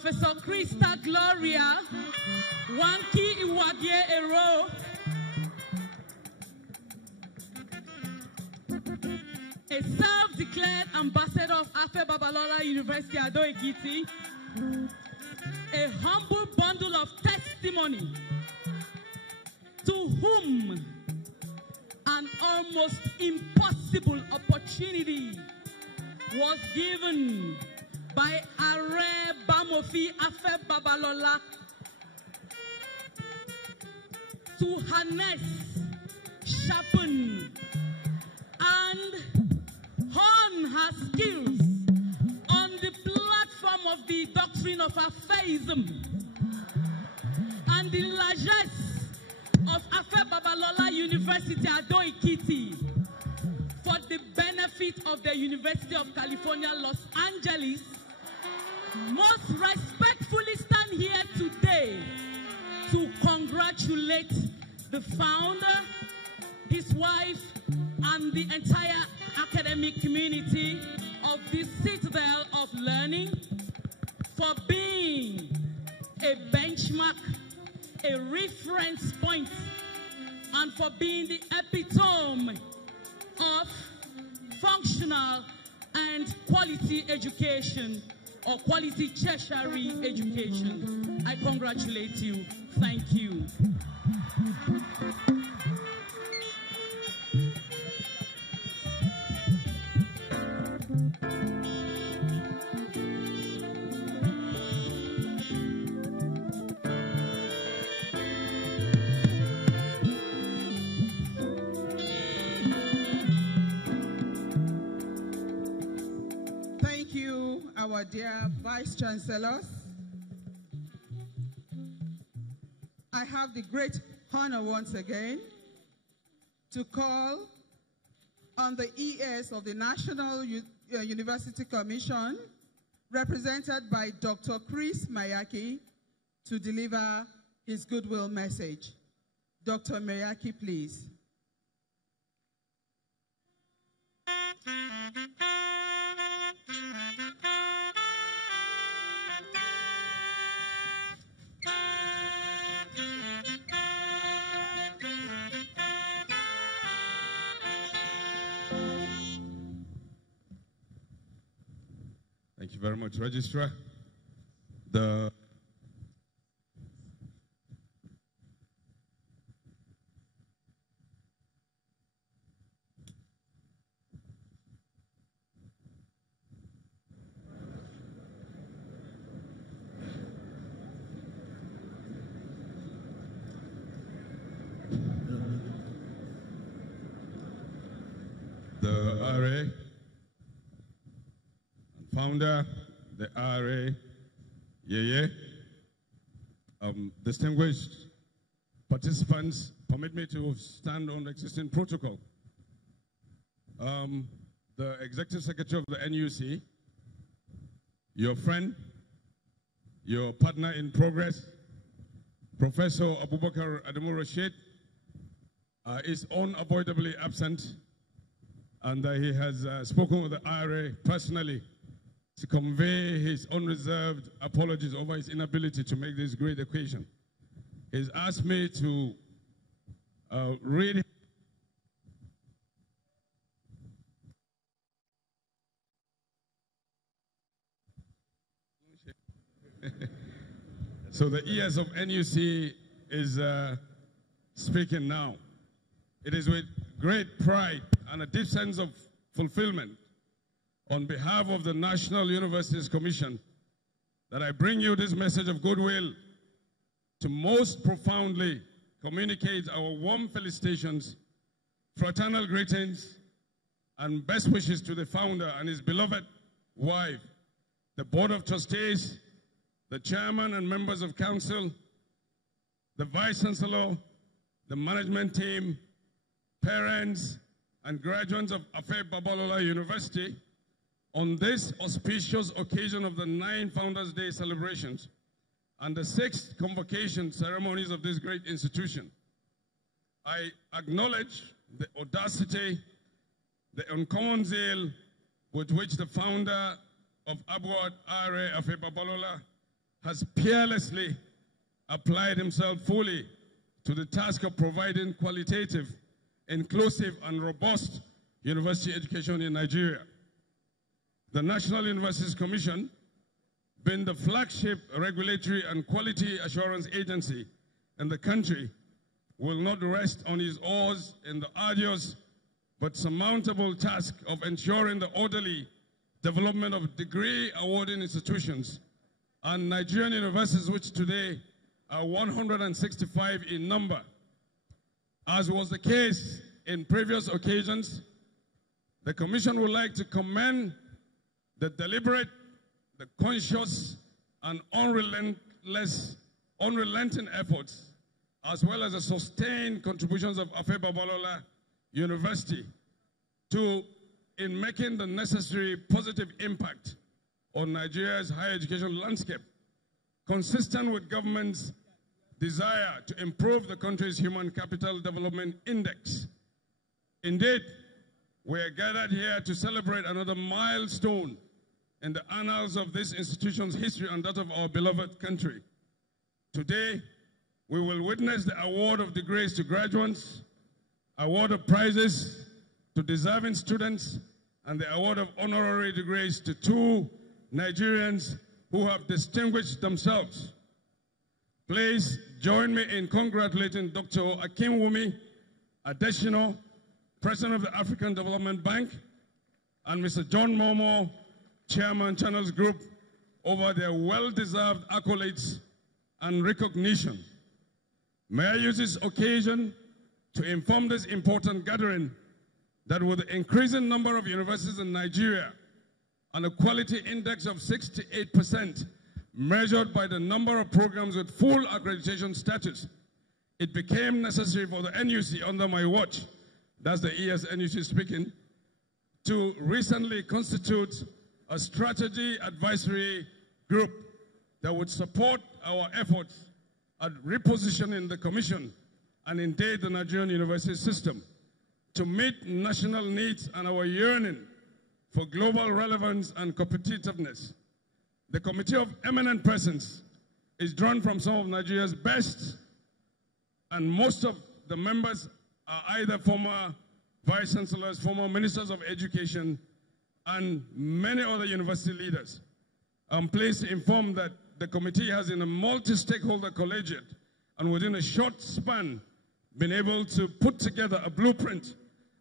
Professor Krista Gloria Wanki Iwadie Ero, a self-declared ambassador of Afe Babalola University Ado Ekiti, a humble bundle of testimony, to whom an almost impossible opportunity was given by Are Bamofi Afe Babalola to harness, sharpen, and hone her skills on the platform of the doctrine of Afeism and the largesse of Afe Babalola University Ado Ekiti for the benefit of the University of California, Los Angeles. Most respectfully stand here today to congratulate the founder, his wife, and the entire academic community of this citadel of learning for being a benchmark, a reference point, and for being the epitome of functional and quality education or quality tertiary education. I congratulate you. Thank you. Our dear Vice Chancellors, I have the great honor once again to call on the ES of the National University Commission, represented by Dr. Chris Mayaki, to deliver his goodwill message. Dr. Mayaki, please. Thank you very much, Registrar. The RA founder, the RA, distinguished participants, permit me to stand on the existing protocol. The Executive Secretary of the NUC, your friend, your partner in progress, Professor Abubakar Adamu Rashid, is unavoidably absent, and he has spoken with the RA personally to convey his unreserved apologies over his inability to make this great occasion. He's asked me to read So the ES of NUC is speaking now. It is with great pride and a deep sense of fulfillment on behalf of the National Universities Commission that I bring you this message of goodwill to most profoundly communicate our warm felicitations, fraternal greetings, and best wishes to the founder and his beloved wife, the Board of Trustees, the Chairman and members of Council, the Vice Chancellor, the management team, parents, and graduates of Afe Babalola University on this auspicious occasion of the 9th Founders Day celebrations and the 6th convocation ceremonies of this great institution. I acknowledge the audacity, the uncommon zeal with which the founder of Abuad Are Afe Babalola has peerlessly applied himself fully to the task of providing qualitative, inclusive, and robust university education in Nigeria. The National Universities Commission, being the flagship regulatory and quality assurance agency in the country, will not rest on his oars in the arduous but surmountable task of ensuring the orderly development of degree-awarding institutions and Nigerian universities, which today are 165 in number. As was the case in previous occasions, the Commission would like to commend the deliberate, the conscious, and unrelenting efforts, as well as the sustained contributions of Babalola University in making the necessary positive impact on Nigeria's higher education landscape, consistent with government's desire to improve the country's human capital development index. Indeed, we are gathered here to celebrate another milestone in the annals of this institution's history and that of our beloved country. Today, we will witness the award of degrees to graduates, award of prizes to deserving students, and the award of honorary degrees to 2 Nigerians who have distinguished themselves. Please join me in congratulating Dr. Akinwumi Adesina, President of the African Development Bank, and Mr. John Momo, Chairman, Channels Group, over their well-deserved accolades and recognition. May I use this occasion to inform this important gathering that with the increasing number of universities in Nigeria and a quality index of 68% measured by the number of programs with full accreditation status, it became necessary for the NUC under my watch, that's the ES-NUC speaking, to recently constitute a strategy advisory group that would support our efforts at repositioning the Commission and indeed the Nigerian university system to meet national needs and our yearning for global relevance and competitiveness. The committee of eminent persons is drawn from some of Nigeria's best, and most of the members are either former vice chancellors, former ministers of education, and many other university leaders. I'm pleased to inform that the committee has, in a multi-stakeholder collegiate and within a short span, been able to put together a blueprint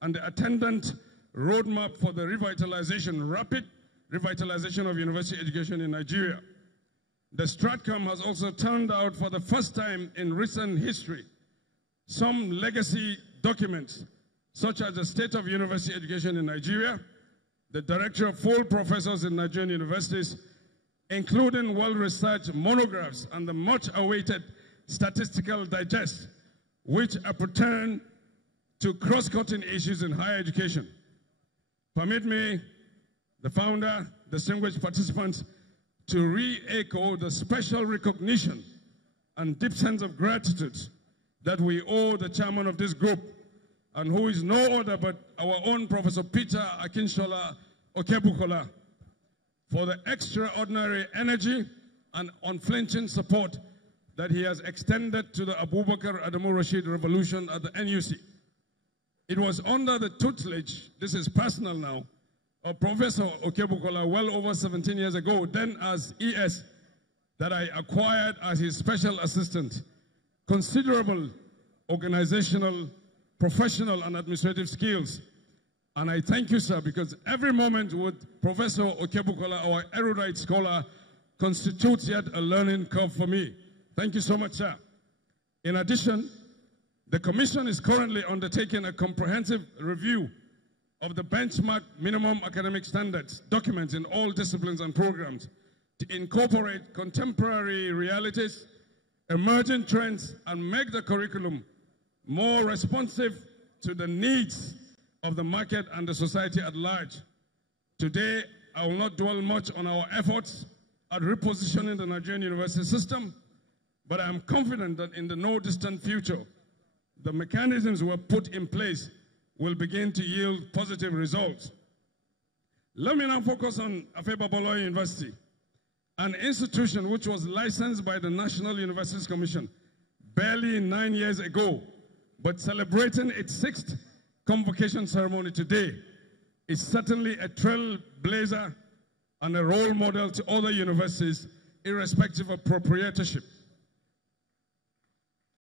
and the attendant roadmap for the rapid revitalization of university education in Nigeria. The Stratcom has also turned out, for the first time in recent history, some legacy documents, such as the State of University Education in Nigeria, the Director of Full Professors in Nigerian Universities, including well-researched monographs and the much-awaited statistical digest, which pertain to cross-cutting issues in higher education. Permit me, the founder, distinguished participants, to re-echo the special recognition and deep sense of gratitude that we owe the chairman of this group, and who is no other but our own Professor Peter Akinshola Okebukola, for the extraordinary energy and unflinching support that he has extended to the Abubakar Adamu Rashid Revolution at the NUC. It was under the tutelage, this is personal now, of Professor Okebukola well over 17 years ago, then as ES, that I acquired as his special assistant considerable organizational, professional, and administrative skills. And I thank you, sir, because every moment with Professor Okebukola, our erudite scholar, constitutes yet a learning curve for me. Thank you so much, sir. In addition, the Commission is currently undertaking a comprehensive review of the benchmark minimum academic standards documents in all disciplines and programs to incorporate contemporary realities, emerging trends, and make the curriculum more responsive to the needs of the market and the society at large. Today, I will not dwell much on our efforts at repositioning the Nigerian university system, but I am confident that in the no distant future, the mechanisms we have put in place will begin to yield positive results. Let me now focus on Babalola University. An institution which was licensed by the National Universities Commission barely 9 years ago, but celebrating its 6th convocation ceremony today, is certainly a trailblazer and a role model to other universities, irrespective of proprietorship.